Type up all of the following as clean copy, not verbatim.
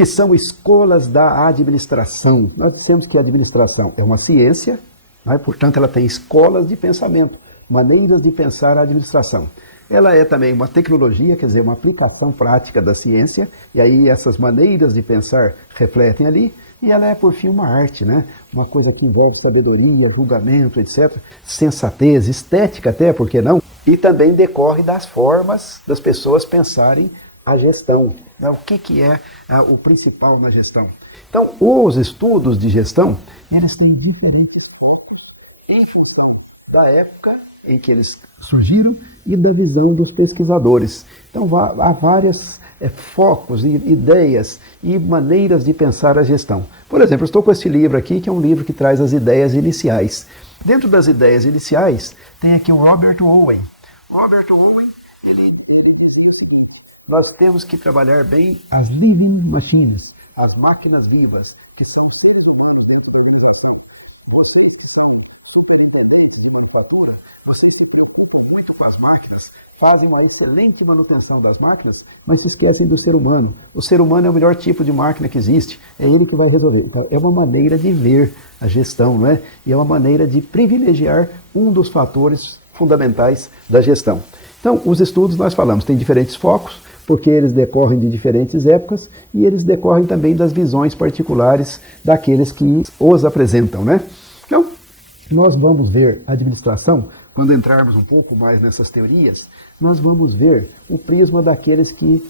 que são escolas da administração? Nós dissemos que a administração é uma ciência, né? Portanto, ela tem escolas de pensamento, maneiras de pensar a administração. Ela é também uma tecnologia, quer dizer, uma aplicação prática da ciência, e aí essas maneiras de pensar refletem ali, e ela é, por fim, uma arte, né? Uma coisa que envolve sabedoria, julgamento, etc., sensatez, estética até, por que não? E também decorre das formas das pessoas pensarem a gestão. Né? O que é o principal na gestão? Então, os estudos de gestão, eles têm diferentes focos em função da época em que eles surgiram e da visão dos pesquisadores. Então, há vários focos, ideias e maneiras de pensar a gestão. Por exemplo, eu estou com esse livro aqui, que é um livro que traz as ideias iniciais. Dentro das ideias iniciais, tem aqui o Robert Owen. Robert Owen, ele nós temos que trabalhar bem as living machines, as máquinas vivas, que são seres humanos da organização. Vocês que são vocês se preocupam muito com as máquinas, fazem uma excelente manutenção das máquinas, mas se esquecem do ser humano. O ser humano é o melhor tipo de máquina que existe, é ele que vai resolver. Então, é uma maneira de ver a gestão, não é? E é uma maneira de privilegiar um dos fatores fundamentais da gestão. Então, os estudos, nós falamos, têm diferentes focos, porque eles decorrem de diferentes épocas e eles decorrem também das visões particulares daqueles que os apresentam, né? Então, nós vamos ver a administração. Quando entrarmos um pouco mais nessas teorias, nós vamos ver o prisma daqueles que,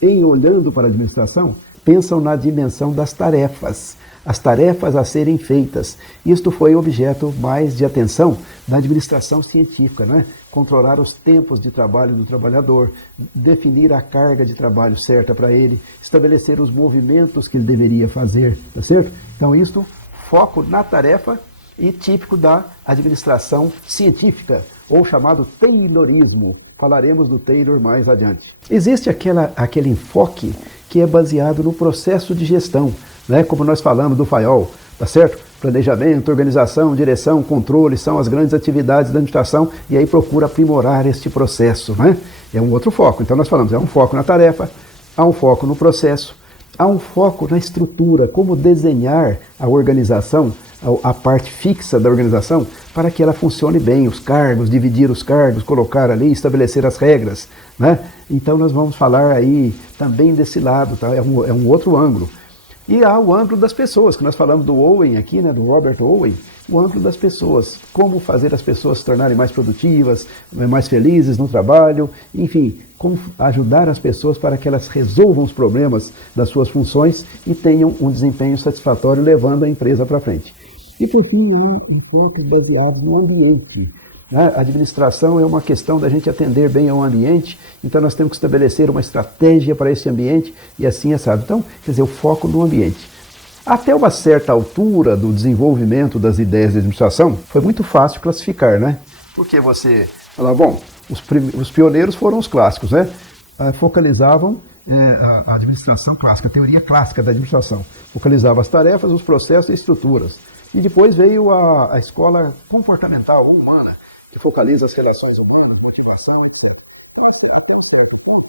em olhando para a administração, pensam na dimensão das tarefas, as tarefas a serem feitas. Isto foi objeto mais de atenção da administração científica, né? Controlar os tempos de trabalho do trabalhador, definir a carga de trabalho certa para ele, estabelecer os movimentos que ele deveria fazer, tá certo? Então, isto, foco na tarefa, e típico da administração científica, ou chamado Taylorismo. Falaremos do Taylor mais adiante. Existe aquele enfoque que é baseado no processo de gestão, né? Como nós falamos do Fayol, tá certo? Planejamento, organização, direção, controle são as grandes atividades da administração, e aí procura aprimorar este processo, né? É um outro foco. Então nós falamos, é um foco na tarefa, há um foco no processo, há um foco na estrutura, como desenhar a organização, a parte fixa da organização, para que ela funcione bem, os cargos, dividir os cargos, colocar ali, estabelecer as regras, né? Então nós vamos falar aí também desse lado, tá? É um outro ângulo. E há o ângulo das pessoas, que nós falamos do Owen aqui, né, do Robert Owen, o ângulo das pessoas, como fazer as pessoas se tornarem mais produtivas, mais felizes no trabalho, enfim, como ajudar as pessoas para que elas resolvam os problemas das suas funções e tenham um desempenho satisfatório, levando a empresa para frente. E por fim, um foco baseado no ambiente. A administração é uma questão da gente atender bem ao ambiente, então nós temos que estabelecer uma estratégia para esse ambiente e assim é sábio. Então, quer dizer, o foco no ambiente. Até uma certa altura do desenvolvimento das ideias de administração, foi muito fácil classificar, né? Porque você fala, bom, os pioneiros foram os clássicos, né? Focalizavam a administração clássica, a teoria clássica da administração. Focalizava as tarefas, os processos e estruturas. E depois veio a escola comportamental ou humana, que focaliza as relações humanas, motivação, etc. Até um certo ponto,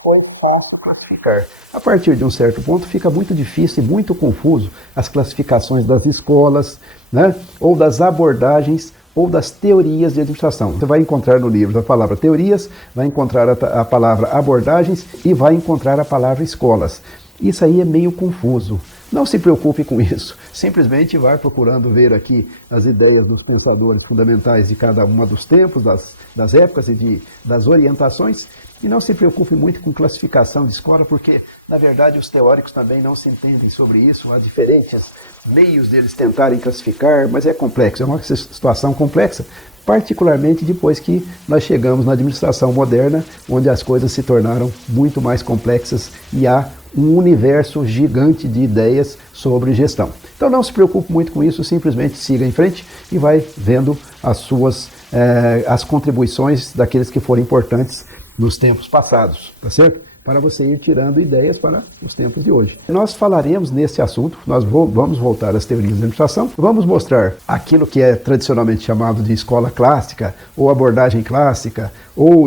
foi fácil classificar. A partir de um certo ponto, fica muito difícil e muito confuso as classificações das escolas, né, ou das abordagens, ou das teorias de administração. Você vai encontrar no livro a palavra teorias, vai encontrar a palavra abordagens e vai encontrar a palavra escolas. Isso aí é meio confuso. Não se preocupe com isso, simplesmente vai procurando ver aqui as ideias dos pensadores fundamentais de cada uma dos tempos, das épocas e das orientações, e não se preocupe muito com classificação de escola, porque, na verdade, os teóricos também não se entendem sobre isso, há diferentes meios deles tentarem classificar, mas é complexo, é uma situação complexa, particularmente depois que nós chegamos na administração moderna, onde as coisas se tornaram muito mais complexas e há um universo gigante de ideias sobre gestão. Então não se preocupe muito com isso, simplesmente siga em frente e vai vendo as contribuições daqueles que foram importantes nos tempos passados, tá certo? Para você ir tirando ideias para os tempos de hoje. Nós falaremos nesse assunto, nós vamos voltar às teorias de administração, vamos mostrar aquilo que é tradicionalmente chamado de escola clássica, ou abordagem clássica, ou,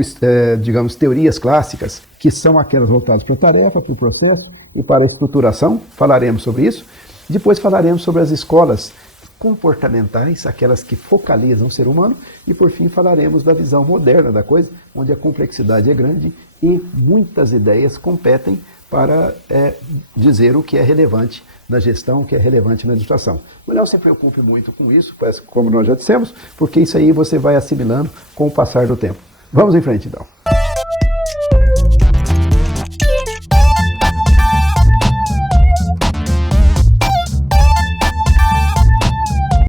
digamos, teorias clássicas, que são aquelas voltadas para a tarefa, para o processo, e para a estruturação, falaremos sobre isso. Depois falaremos sobre as escolas comportamentais, aquelas que focalizam o ser humano, e por fim falaremos da visão moderna da coisa, onde a complexidade é grande e muitas ideias competem para dizer o que é relevante na gestão, o que é relevante na administração. Mas não se preocupe muito com isso, como nós já dissemos, porque isso aí você vai assimilando com o passar do tempo. Vamos em frente então.